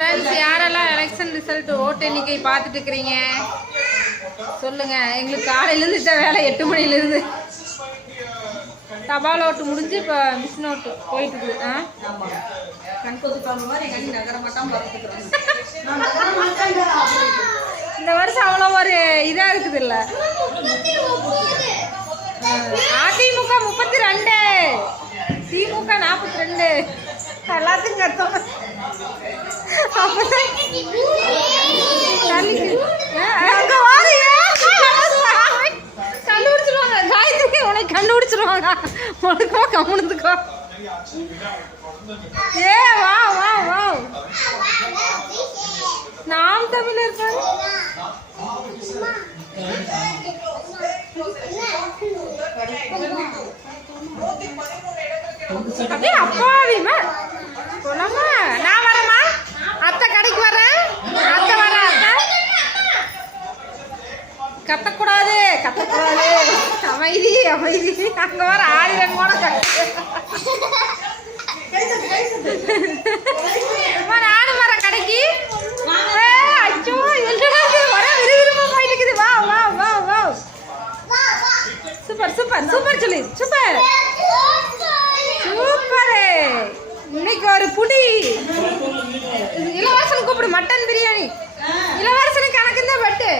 Friends, யாரெல்லாம் election result ஓட்டு எண்ணிக்கை பார்த்துட்டு இருக்கிறீங்க சொல்லுங்க. எங்களுக்கு காலையிலேருந்து வேலை 8 மணிலேருந்து தபால் ஓட்டு முடிஞ்சு இப்போ மிஷின் ஓட்டு போயிட்டு இருக்குது. இந்த வருஷம் அவ்வளோ ஒரு இதாக இருக்குது இல்லை. அதிமுக 32, திமுக 42, எல்லாத்துக்கும் கட்டோம். கண்டுபிடிச்சிருவாங்க காயத்ரி, உனக்கு கண்டுபிடிச்சிருவாங்க. உனக்கோ கம்முனதுக்கோ. ஏ வா வா வா, நாம் தமிழர் அப்படியே அப்பாவிமா போலாமா? நான் வரேம்மா, அத்தை கடைக்கு வரேன், அத்தை வரேன். அத்தை கத்தக்கூடாது, கத்தக்கூடாது, அமைதி அமைதி. அங்க வர 1000 கூட நானும் வரேன் கடைக்கு. அச்சோ வர விறுவிறுப்பா போயிட்டு இருக்குது. வா வா வா வா, சூப்பர் சூப்பர் சூப்பர் சொல்லி சூப்பர் சூப்பரு. இன்னைக்கு ஒரு புடி இளவரசன் கூப்பிடு, மட்டன் பிரியாணி. இளவரசனுக்கு கணக்கு தான் பட்டு